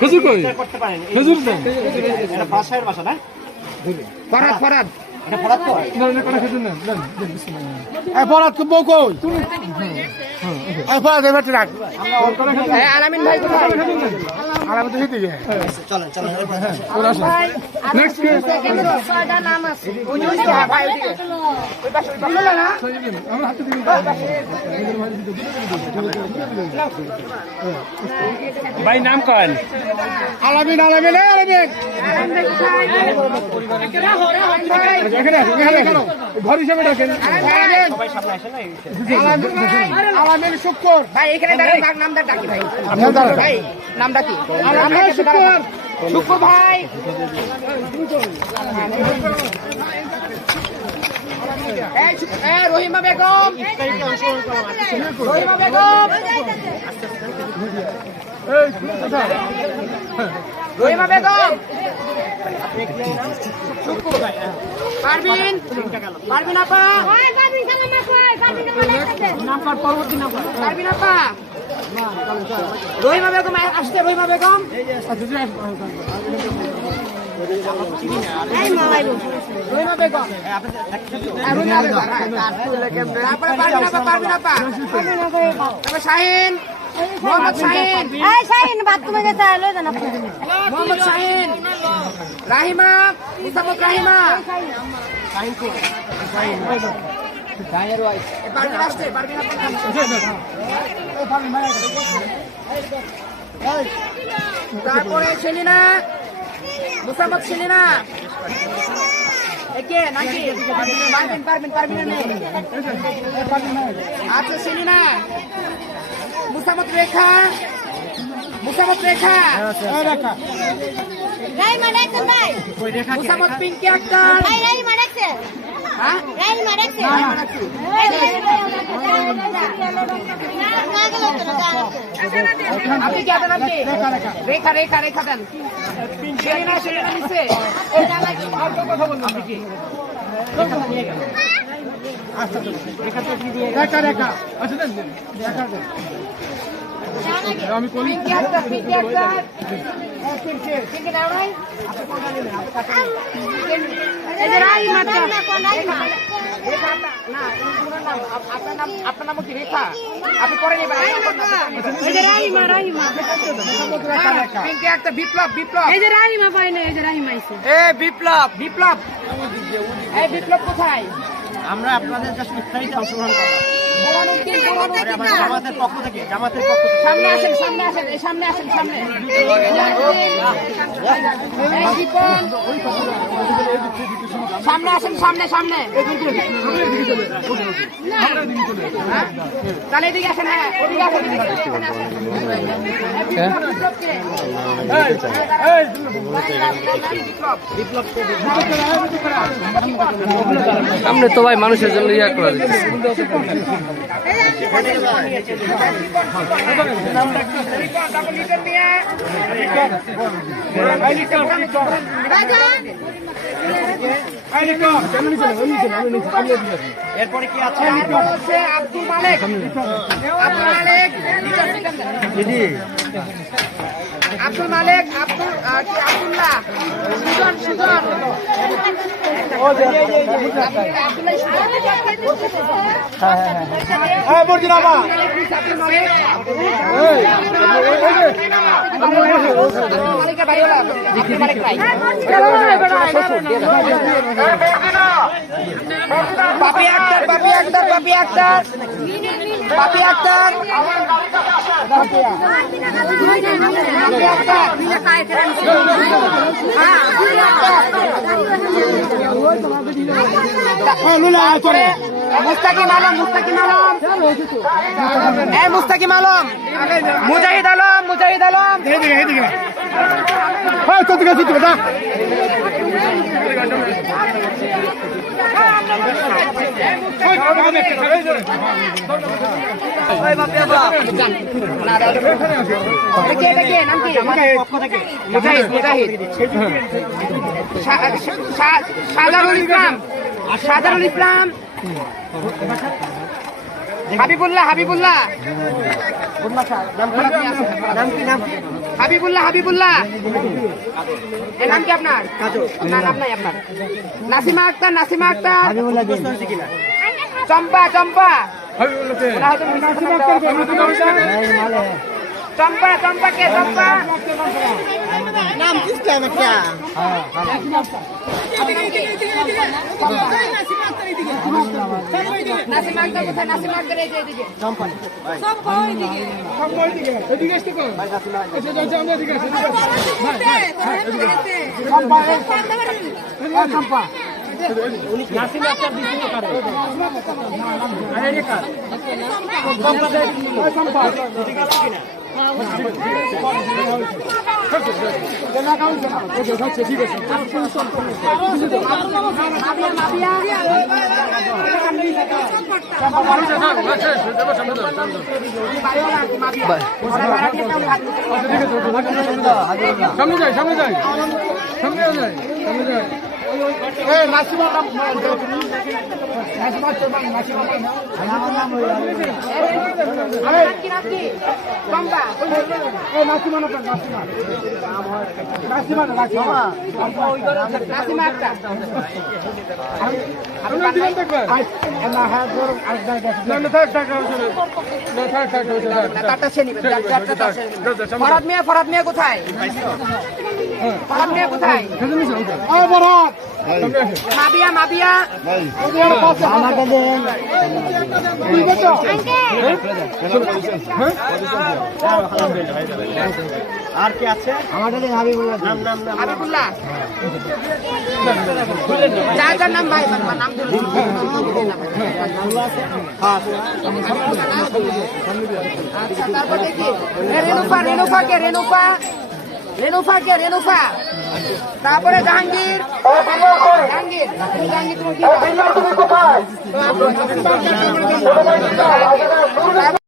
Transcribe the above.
খেজুর কই খেজুর দেন এটা ফাঁসের বাসা না ফরাদ ফরাদ এটা ফরাত তো না না কোন খেজুর নেন দেন দেন বিসমিল্লাহ এই ফরাদ তো বউ কই এই ফরাদ এবার রাখ এই আলামিন ভাই কোথায় আলামিন তো হেঁটে যায় চলেন চলেন ওরা আসেন নেক্সট কে ছয়টা নাম আছে ভাই ওই পাশে না আমার হাতে দিন ভাই নাম করেন আলামিন আলামিন এই আলামিন এখানে এখানে ঘর হিসাবে ডাকেন সবাই সামনে আসেন না আলামিন শুকর ভাই এখানে ডাকি নামটা ডাকি ভাই ভাই নামটা কি আলামিন শুকর শুক্র ভাই এই রহিমা বেগম রহিমা বেগম এই কথা রহিমা বেগম পারবিন পারবিন আপা নাম্বার পরবর্তী নাম্বার পারবিন আপা রহিমা বেগম আসছে রহিমা বেগম রহিমা বেগম তারপরে পারবিন আপা তারপর শাহিন মোহাম্মদ শাহিন মোহাম্মদ শাহিন রাহিমা মুস্তাফা রাহিমা পারবিন আসছে পারবিন তারপরে সেলিনা মুসাম্মদ সেলিনা একে নাকি পারবিন আচ্ছা সেলিনা মুসাম্মদ রেখা মুসাম্মদ পিঙ্কি আক্তার হ্যাঁ আপনি কি আপনার নাম কি রেখা রেখা রেখা দেন সেলিনা সেলিনা নিচে কথা বলুন আপনি কি রেখা রেখা আচ্ছা দেন রেখা দেন আমি করি পিঙ্কি আক্তার পিঙ্কি নাও নাই আপনার নাম কি রেখা আপনি করে নেবেন পিঙ্কি একটা বিপ্লব বিপ্লব এই বিপ্লব কোথায় আমরা আপনাদের কাছে ইফতারিতে অংশগ্রহণ করব জামাতের পক্ষ থেকে সামনে আসেন এই সামনে আসেন সামনে এই দীপন সামনে আসেন সামনে তাহলে এদিকে আসেন হ্যাঁ ওদিকে আসেন সামনে তো ভাই মানুষের জন্য ইয়া করা এরপরে কি আছে আব্দুল মালিক আব্দুল্লাহ সুজন পাপি আক্তার মুস্তাকিম আলম মুজাহিদ আলম শাহজারুল ইসলাম হাবিবুল্লাহ হাবিবুল্লাহ হাবিবুল্লাহ এর নাম কি আপনার না নাম নাই আপনার নাসিমা আক্তার চম্পা চম্পা চম্পা কে চম্পা নাম কিসকা না क्या নাসিমা আক্তার কোথায় নাসিমা আক্তার এই যে এদিকে চম্পা এদিকে আসতে কর এসে যাচ্ছে আমরা এদিকে আসি চম্পা নাসিমা আক্তার দিছিল কারে আরে রে কার চম্পা ঠিক আছে কিনা ঠিক আছে সামনে যাই সামনে যাই সামনে যাই সামনে যাই ফরাদ মিয়া কোথায় ফরাদ মিয়া কোথায় মাবিয়া আর কি আছে আমাদের হাবিবুল্লাহ নাম নাম নাম হাবিবুল্লাহ যার নাম ভাই নাম আচ্ছা তারপরে কি রেনুফা তারপরে জাহাঙ্গীর তুমি কি